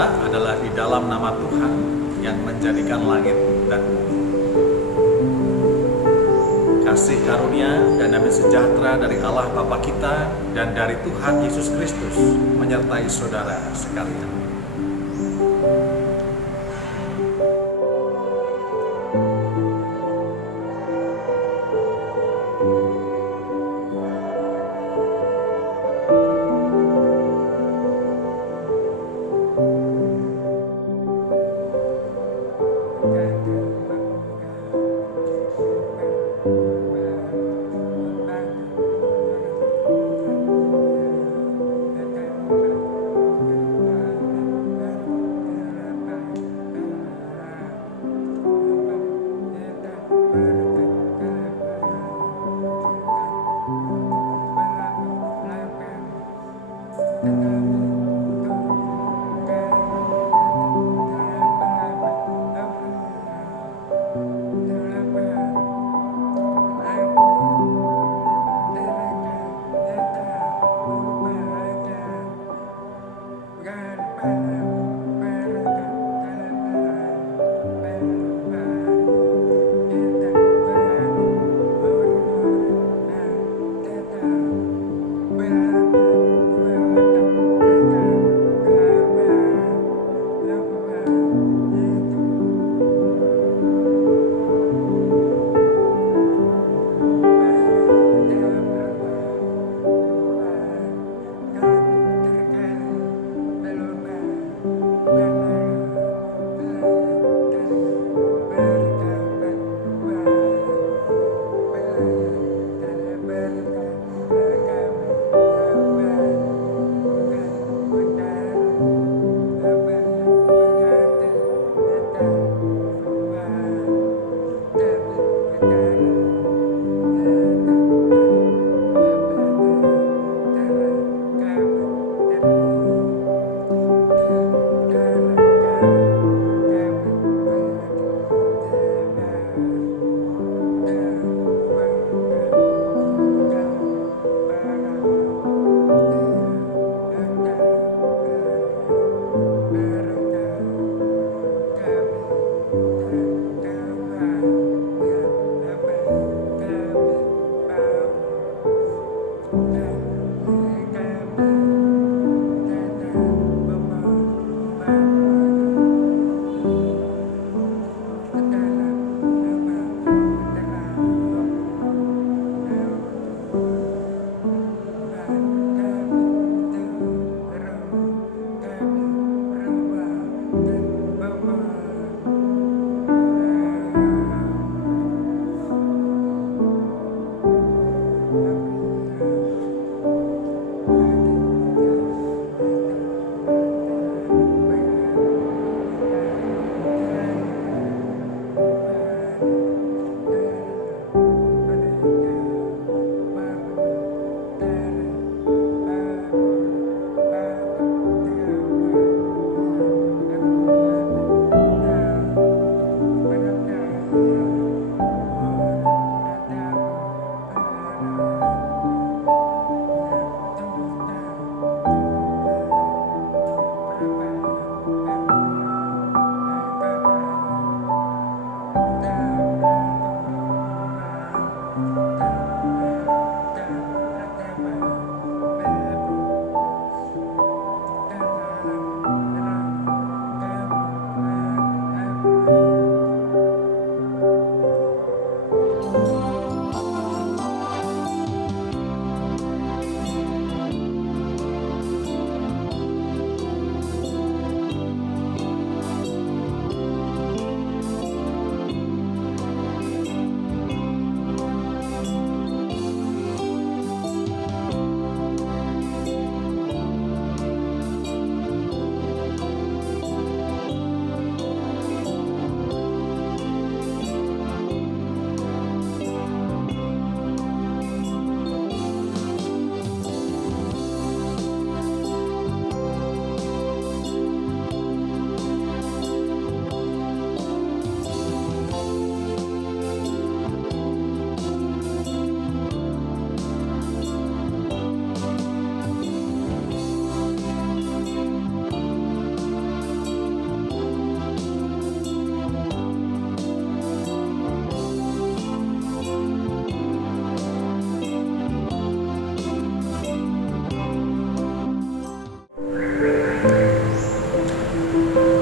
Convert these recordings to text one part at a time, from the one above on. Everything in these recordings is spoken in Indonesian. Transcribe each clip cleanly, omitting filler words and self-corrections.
kita adalah di dalam nama Tuhan yang menjadikan langit dan bumi. Kasih karunia dan damai sejahtera dari Allah Bapa kita dan dari Tuhan Yesus Kristus menyertai saudara sekalian.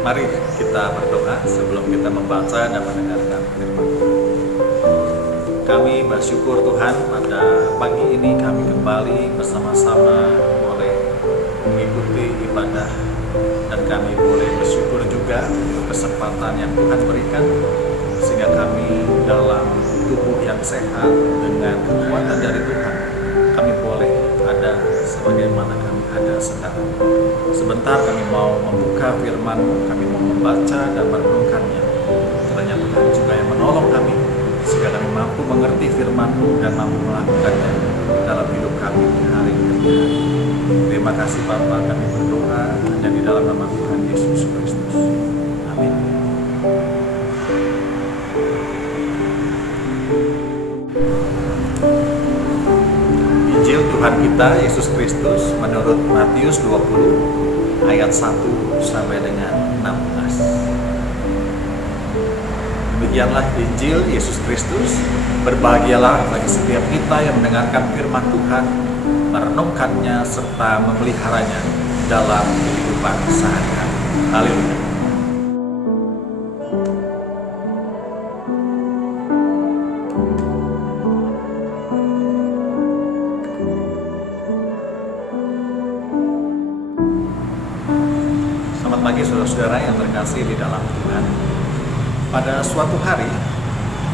Mari kita berdoa sebelum kita membaca dan mendengarkan firman. Kami bersyukur Tuhan, pada pagi ini kami kembali bersama-sama boleh mengikuti ibadah, dan kami boleh bersyukur juga untuk kesempatan yang Tuhan berikan sehingga kami dalam tubuh yang sehat dengan kekuatan dari Tuhan, kami boleh ada sebagaimana kami ada sekarang. Sebentar kami mau membuka firman-Mu, kami mau membaca dan merenungkannya. Kiranya Tuhan juga yang menolong kami sehingga kami mampu mengerti firman-Mu dan mampu melakukannya dalam hidup kami hari demi hari. Terima kasih Bapa, kami berdoa hanya di dalam nama Tuhan Yesus Kristus. Amin. Injil Tuhan kita Yesus Kristus menurut Matius 20 ayat 1 sampai dengan 16. Demikianlah Injil Yesus Kristus. Berbahagialah bagi setiap kita yang mendengarkan firman Tuhan, merenungkannya serta memeliharanya dalam kehidupan sehari-hari. Haleluya. Selamat pagi saudara-saudara yang terkasih di dalam Tuhan. Pada suatu hari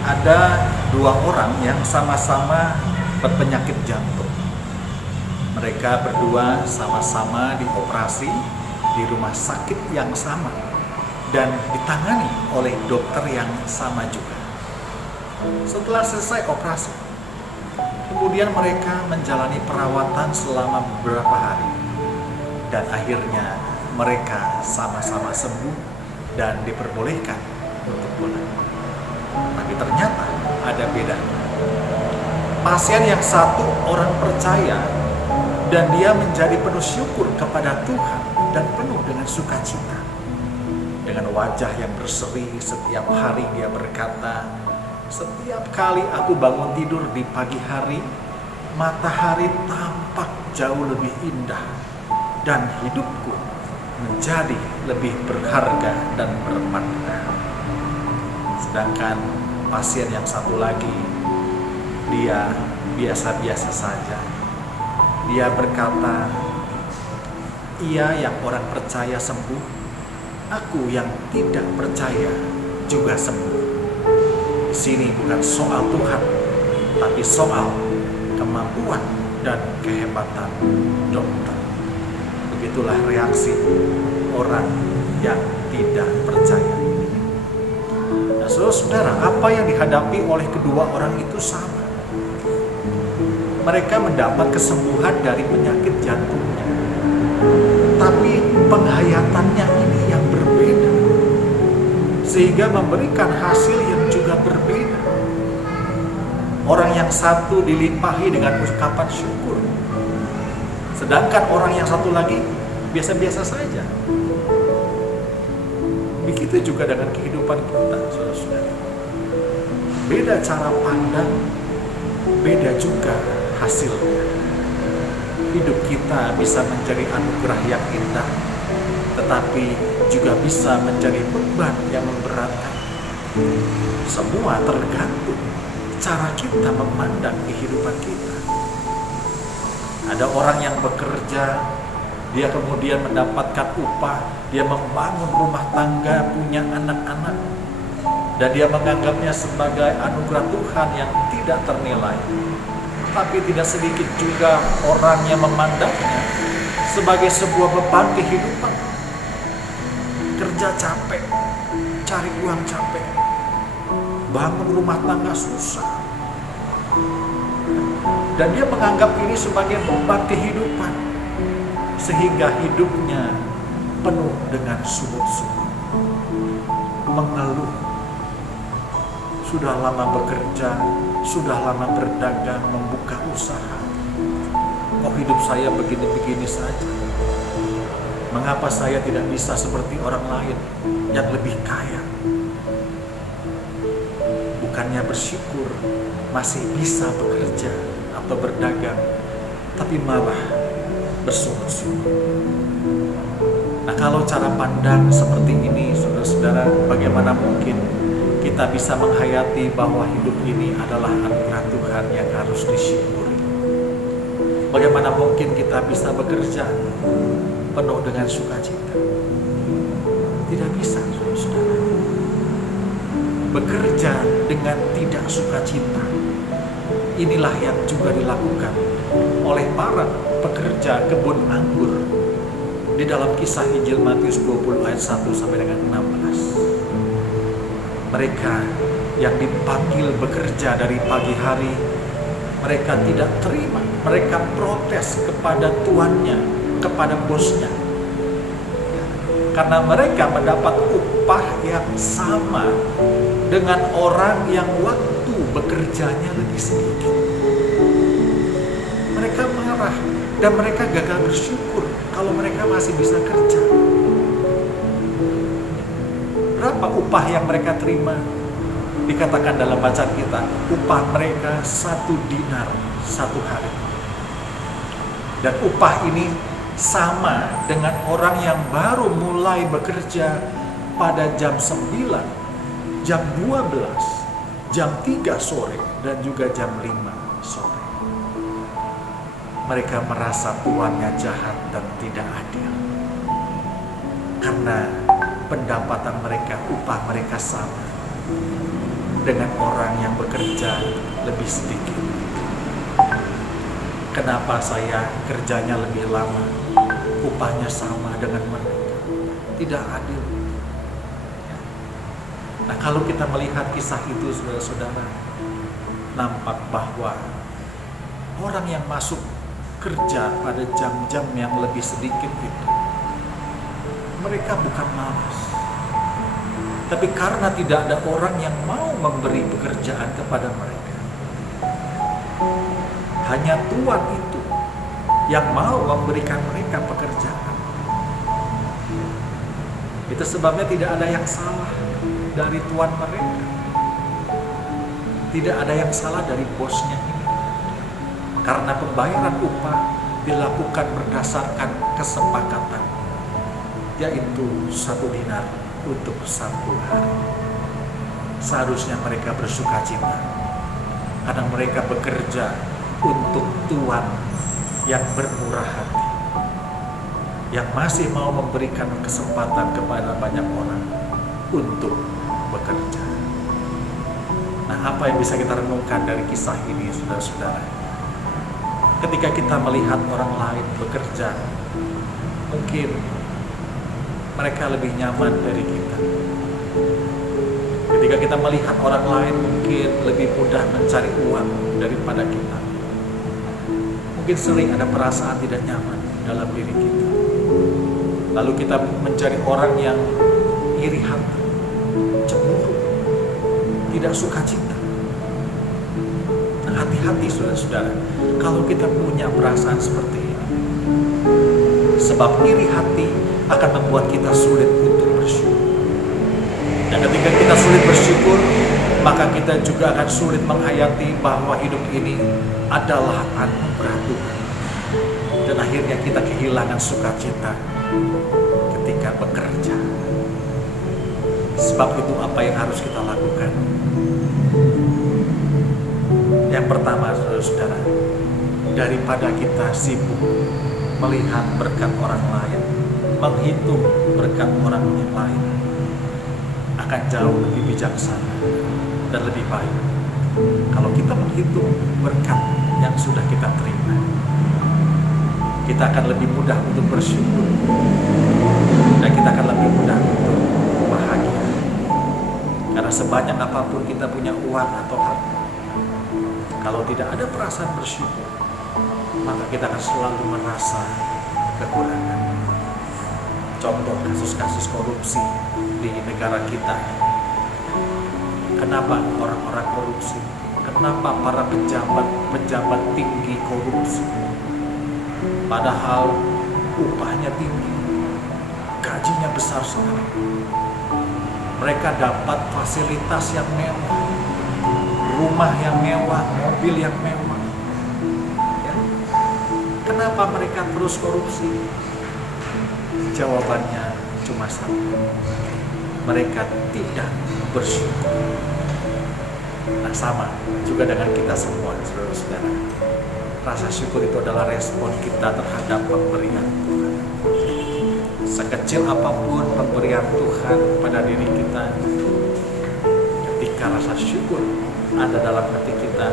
ada dua orang yang sama-sama berpenyakit jantung. Mereka berdua sama-sama dioperasi di rumah sakit yang sama dan ditangani oleh dokter yang sama juga. Setelah selesai operasi, kemudian mereka menjalani perawatan selama beberapa hari dan akhirnya mereka sama-sama sembuh dan diperbolehkan untuk pulang. Tapi ternyata ada bedanya. Pasien yang satu orang percaya dan dia menjadi penuh syukur kepada Tuhan dan penuh dengan sukacita. Dengan wajah yang berseri setiap hari dia berkata, "Setiap kali aku bangun tidur di pagi hari, matahari tampak jauh lebih indah dan hidupku menjadi lebih berharga dan bermakna." Sedangkan pasien yang satu lagi, dia biasa-biasa saja. Dia berkata, "Ia yang orang percaya sembuh, aku yang tidak percaya juga sembuh." Di sini bukan soal Tuhan, tapi soal kemampuan dan kehebatan dokter. Begitulah reaksi orang yang tidak percaya. Nah, saudara-saudara, apa yang dihadapi oleh kedua orang itu sama. Mereka mendapat kesembuhan dari penyakit jantungnya, tapi penghayatannya ini yang berbeda, sehingga memberikan hasil yang juga berbeda. Orang yang satu dilimpahi dengan ucapan syukur, sedangkan orang yang satu lagi biasa-biasa saja. Begitu juga dengan kehidupan kita, saudara-saudara. Beda cara pandang, beda juga hasilnya. Hidup kita bisa menjadi anugerah yang indah, tetapi juga bisa menjadi beban yang memberatkan. Semua tergantung cara kita memandang kehidupan kita. Ada orang yang bekerja, dia kemudian mendapatkan upah, dia membangun rumah tangga, punya anak-anak, dan dia menganggapnya sebagai anugerah Tuhan yang tidak ternilai. Tapi tidak sedikit juga orang yang memandangnya sebagai sebuah beban kehidupan. Kerja capek, cari uang capek, bangun rumah tangga susah, dan dia menganggap ini sebagai beban kehidupan, sehingga hidupnya penuh dengan sungut-sungut, mengeluh. Sudah lama bekerja, sudah lama berdagang, membuka usaha, kok hidup saya begini-begini saja? Mengapa saya tidak bisa seperti orang lain yang lebih kaya? Bukannya bersyukur masih bisa bekerja atau berdagang, tapi malah bersungut-sungut. Nah, kalau cara pandang seperti ini, saudara-saudara, bagaimana mungkin kita bisa menghayati bahwa hidup ini adalah anugerah Tuhan yang harus disyukuri? Bagaimana mungkin kita bisa bekerja penuh dengan sukacita? Tidak bisa, saudara. Bekerja dengan tidak sukacita, inilah yang juga dilakukan oleh para pekerja kebun anggur di dalam kisah Injil Matius 20 ayat 1 sampai dengan 16. Mereka yang dipanggil bekerja dari pagi hari, mereka tidak terima, mereka protes kepada tuannya, kepada bosnya. Karena mereka mendapat upah yang sama dengan orang yang waktu bekerjanya lebih sedikit. Mereka marah dan mereka gagal bersyukur kalau mereka masih bisa kerja. Berapa upah yang mereka terima? Dikatakan dalam bacaan kita, upah mereka 1 dinar 1 hari. Dan upah ini sama dengan orang yang baru mulai bekerja pada jam 9, jam 12, jam 3 sore, dan juga jam 5 sore. Mereka merasa tuannya jahat dan tidak adil. Karena pendapatan mereka, upah mereka sama dengan orang yang bekerja lebih sedikit. Kenapa saya kerjanya lebih lama, upahnya sama dengan mereka? Tidak adil. Nah, kalau kita melihat kisah itu, saudara-saudara, nampak bahwa orang yang masuk kerja pada jam-jam yang lebih sedikit itu, mereka bukan malas, tapi karena tidak ada orang yang mau memberi pekerjaan kepada mereka. Hanya tuan itu yang mau memberikan mereka pekerjaan. Itu sebabnya tidak ada yang salah dari tuan mereka. Tidak ada yang salah dari bosnya ini. Karena pembayaran upah dilakukan berdasarkan kesepakatan, yaitu 1 dinar untuk 1 hari. Seharusnya mereka bersukacita karena mereka bekerja untuk Tuhan yang bermurah hati, yang masih mau memberikan kesempatan kepada banyak orang untuk bekerja. Nah, apa yang bisa kita renungkan dari kisah ini, saudara-saudara? Ketika kita melihat orang lain bekerja, mungkin mereka lebih nyaman dari kita. Ketika kita melihat orang lain mungkin lebih mudah mencari uang daripada kita. Mungkin sering ada perasaan tidak nyaman dalam diri kita. Lalu kita mencari orang yang iri hati, cemburu, tidak sukacita. Nah, hati-hati, saudara-saudara, kalau kita punya perasaan seperti ini. Sebab iri hati akan membuat kita sulit untuk bersyukur. Dan ketika kita sulit bersyukur, maka kita juga akan sulit menghayati bahwa hidup ini adalah anugerah Tuhan. Dan akhirnya kita kehilangan sukacita ketika bekerja. Sebab itu apa yang harus kita lakukan? Yang pertama, saudara-saudara, daripada kita sibuk melihat berkat orang lain, menghitung berkat orang yang lain, akan jauh lebih bijaksana dan lebih baik kalau kita menghitung berkat yang sudah kita terima. Kita akan lebih mudah untuk bersyukur dan kita akan lebih mudah untuk bahagia. Karena sebanyak apapun kita punya uang atau harta, kalau tidak ada perasaan bersyukur, maka kita akan selalu merasa kekurangan. Contoh kasus-kasus korupsi di negara kita. Kenapa orang-orang korupsi? Kenapa para pejabat tinggi korupsi? Padahal upahnya tinggi, gajinya besar sekali. Mereka dapat fasilitas yang mewah, rumah yang mewah, mobil yang mewah. Ya. Kenapa mereka terus korupsi? Jawabannya cuma satu. Mereka tidak bersyukur. Nah, sama juga dengan kita semua, saudara-saudara. Rasa syukur itu adalah respon kita terhadap pemberian Tuhan. Sekecil apapun pemberian Tuhan pada diri kita, ketika rasa syukur ada dalam hati kita,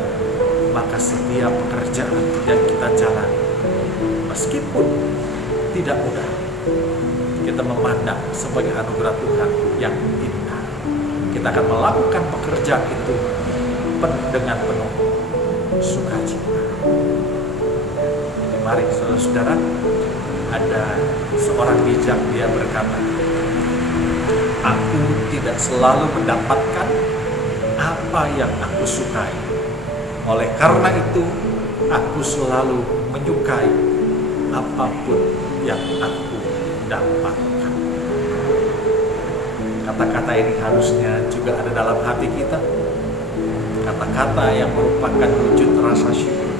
maka setiap pekerjaan yang kita jalani, meskipun tidak mudah, kita memandang sebagai anugerah Tuhan yang indah. Kita akan melakukan pekerjaan itu dengan penuh sukacita. Jadi mari saudara-saudara, ada seorang bijak, dia berkata, aku tidak selalu mendapatkan apa yang aku sukai. Oleh karena itu, aku selalu menyukai apapun yang aku dapatkan. Kata-kata ini harusnya juga ada dalam hati kita. Kata-kata yang merupakan wujud rasa syukur.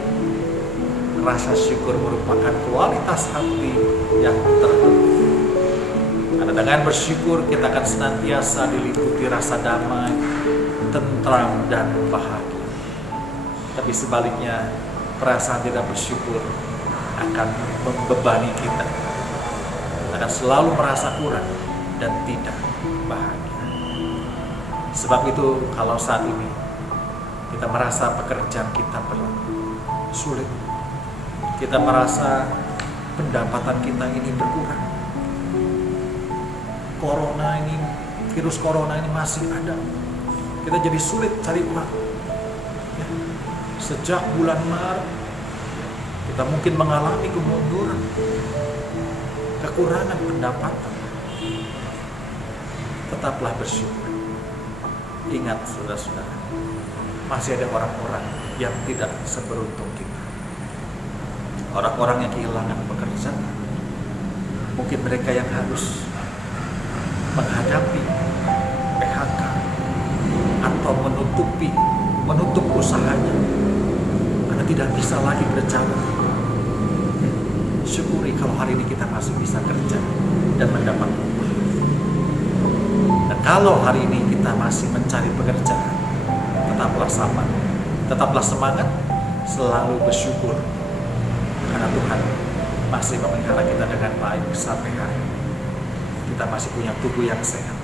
Rasa syukur merupakan kualitas hati yang tertentu. Karena dengan bersyukur kita akan senantiasa diliputi rasa damai, tentram, dan bahagia. Tapi sebaliknya, perasaan tidak bersyukur akan membebani kita. Akan selalu merasa kurang dan tidak bahagia. Sebab itu kalau saat ini kita merasa pekerjaan kita berat, sulit, kita merasa pendapatan kita ini berkurang, virus corona ini masih ada, kita jadi sulit cari uang. Sejak bulan Maret kita mungkin mengalami kemunduran, kekurangan pendapatan. Tetaplah bersyukur. Ingat saudara-saudara, masih ada orang-orang yang tidak seberuntung kita. Orang-orang yang kehilangan pekerjaan. Mungkin mereka yang harus menghadapi PHK atau menutup usahanya karena tidak bisa lagi berjalan. Syukuri kalau hari ini kita masih bisa kerja dan mendapat upah. Dan kalau hari ini kita masih mencari pekerjaan, tetaplah sabar, tetaplah semangat, selalu bersyukur karena Tuhan masih memelihara kita dengan baik sampai hari ini. Kita masih punya tubuh yang sehat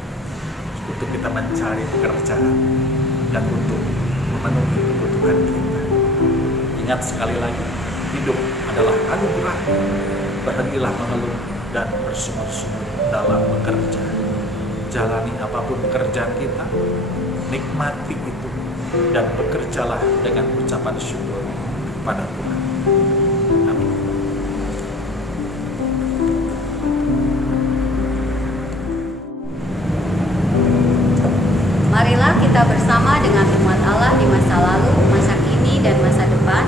untuk kita mencari pekerjaan dan untuk memenuhi kebutuhan kita. Ingat sekali lagi, hidup adalah anugerah. Berhentilah mengeluh dan bersungut-sungut dalam bekerja. Jalani apapun pekerjaan kita, nikmati itu, dan bekerjalah dengan ucapan syukur kepada Tuhan. Amin. Marilah kita bersama dengan umat Allah di masa lalu, masa kini, dan masa depan,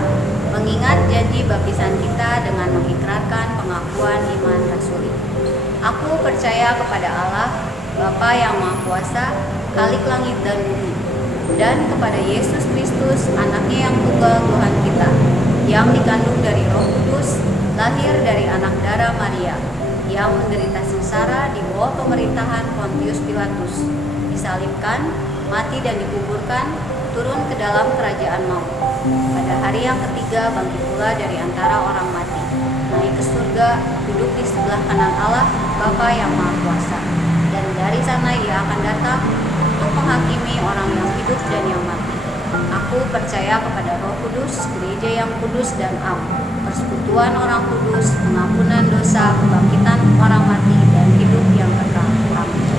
mengingat janji baptisan kita dengan mengikrarkan pengakuan iman rasuli. Aku percaya kepada Allah, Bapa yang Maha Kuasa, Khalik langit dan bumi, dan kepada Yesus Kristus, anaknya yang tunggal Tuhan kita, yang dikandung dari Roh Kudus, lahir dari anak darah Maria, yang menderita sengsara di bawah pemerintahan Pontius Pilatus, disalibkan, mati dan dikuburkan, turun ke dalam kerajaan maut. Pada hari yang ketiga bangkit pula dari antara orang mati, naik ke surga, duduk di sebelah kanan Allah, Bapa yang Maha Kuasa. Dan dari sana ia akan datang untuk menghakimi orang yang hidup dan yang mati. Aku percaya kepada Roh Kudus, gereja yang kudus dan am, persekutuan orang kudus, pengampunan dosa, kebangkitan orang mati, dan hidup yang kekal. Amin.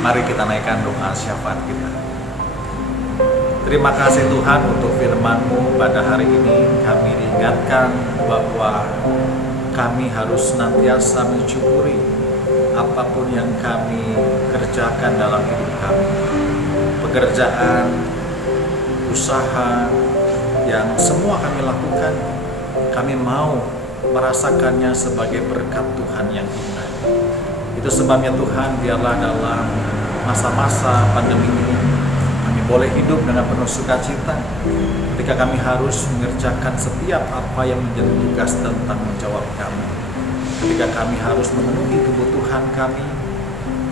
Mari kita naikkan doa syafaat kita. Terima kasih Tuhan untuk firman-Mu pada hari ini. Kami diingatkan bahwa kami harus senantiasa mensyukuri apapun yang kami kerjakan dalam hidup kami. Pekerjaan, usaha, yang semua kami lakukan, kami mau merasakannya sebagai berkat Tuhan yang indah. Itu sebabnya Tuhan, biarlah dalam masa-masa pandemi ini kami boleh hidup dengan penuh sukacita ketika kami harus mengerjakan setiap apa yang menjadi tugas dan tanggung jawab kami. ketika kami harus memenuhi kebutuhan kami,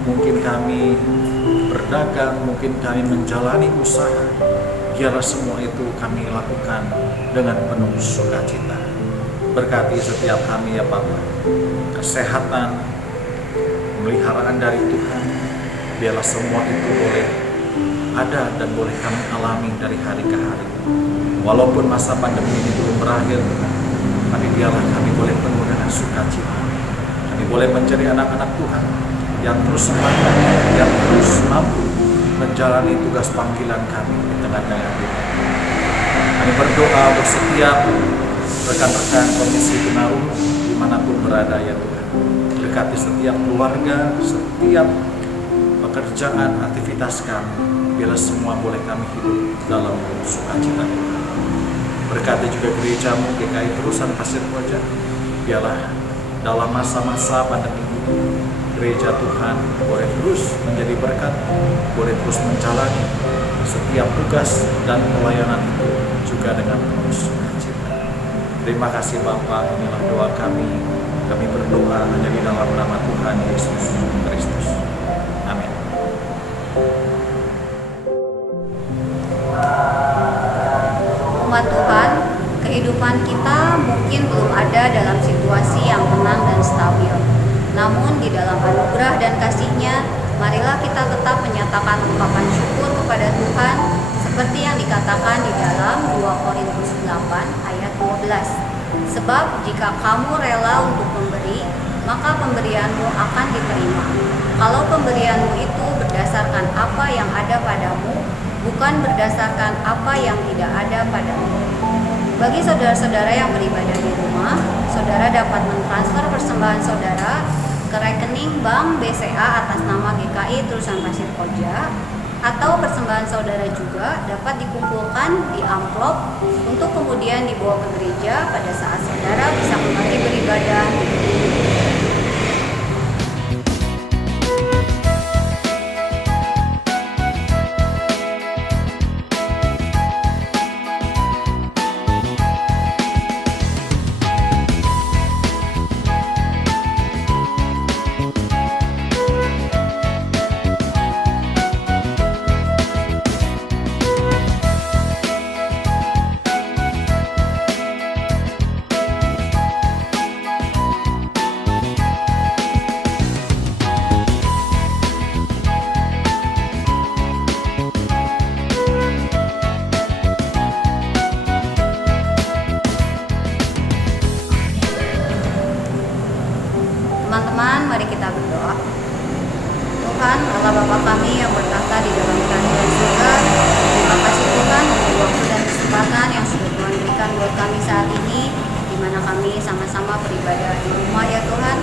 mungkin kami berdagang, mungkin kami menjalani usaha, biarlah semua itu kami lakukan dengan penuh sukacita. Berkati setiap kami ya Bapa, kesehatan, pemeliharaan dari Tuhan, biarlah semua itu boleh ada dan boleh kami alami dari hari ke hari. Walaupun masa pandemi ini belum berakhir, tapi biarlah kami boleh penuh dengan sukacita. Kami boleh menjadi anak-anak Tuhan yang terus semangat, yang terus mampu menjalani tugas panggilan kami di tengah-tengah kita. Kami berdoa untuk setiap rekan-rekan Komisi Tunarungu dimanapun berada ya Tuhan. Berkati setiap keluarga, setiap pekerjaan, aktivitas kami. Biarlah semua boleh kami hidup dalam sukacita Tuhan. Berkati juga gerejamu GKI Terusan Pasir Koja. Biarlah dalam masa-masa pandemi ini, gereja Tuhan boleh terus menjadi berkat, boleh terus menjalani setiap tugas dan pelayanan itu juga dengan penuh sukacita. Terima kasih Bapa, inilah doa kami. Kami berdoa hanya di dalam nama Tuhan Yesus Kristus. Amin. Umat Tuhan, kehidupan kita mungkin belum ada dalam situasi yang tenang dan stabil. Namun di dalam anugerah dan kasih-Nya, marilah kita tetap menyatakan ungkapan syukur kepada Tuhan seperti yang dikatakan di dalam 2 Korintus 8 ayat 12. Sebab jika kamu rela untuk memberi, maka pemberianmu akan diterima. Kalau pemberianmu itu berdasarkan apa yang ada padamu, bukan berdasarkan apa yang tidak ada padamu. Bagi saudara-saudara yang beribadah di rumah, saudara dapat mentransfer persembahan saudara ke rekening Bank BCA atas nama GKI Terusan Pasir Koja, atau persembahan saudara juga dapat dikumpulkan di amplop untuk kemudian dibawa ke gereja pada saat saudara bisa kembali beribadah di gedung. Teman-teman, mari kita berdoa. Tuhan, Allah Bapa kami yang bertahta di dalam kerajaan surga, terima kasih Tuhan untuk waktu dan kesempatan yang sudah Tuhan berikan buat kami saat ini, di mana kami sama-sama beribadah di rumah ya Tuhan.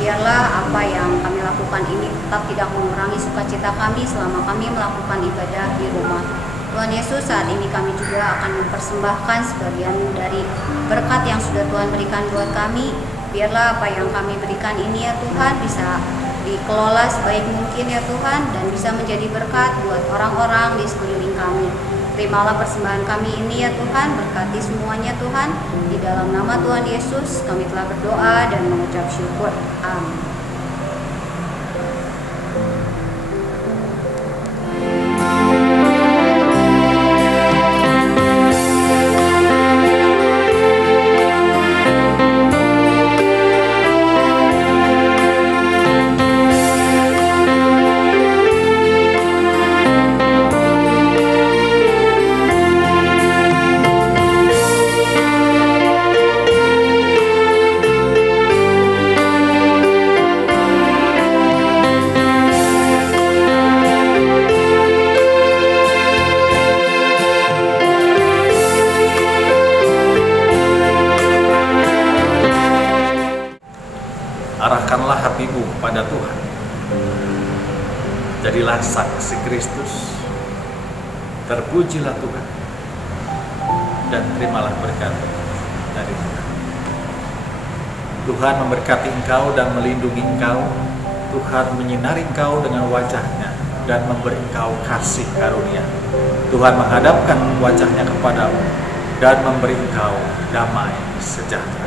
Biarlah apa yang kami lakukan ini tetap tidak mengurangi sukacita kami selama kami melakukan ibadah di rumah. Tuhan Yesus, saat ini kami juga akan mempersembahkan sebagian dari berkat yang sudah Tuhan berikan buat kami. Biarlah apa yang kami berikan ini ya Tuhan bisa dikelola sebaik mungkin ya Tuhan, dan bisa menjadi berkat buat orang-orang di sekeliling kami. Terimalah persembahan kami ini ya Tuhan, berkati semuanya Tuhan. Di dalam nama Tuhan Yesus kami telah berdoa dan mengucap syukur. Amin. Arahkanlah hatimu kepada Tuhan. Jadilah saksi Kristus. Terpujilah Tuhan. Dan terimalah berkat dari Tuhan. Tuhan memberkati engkau dan melindungi engkau. Tuhan menyinari engkau dengan wajah-Nya dan memberi engkau kasih karunia. Tuhan menghadapkan wajah-Nya kepadamu dan memberi engkau damai sejahtera.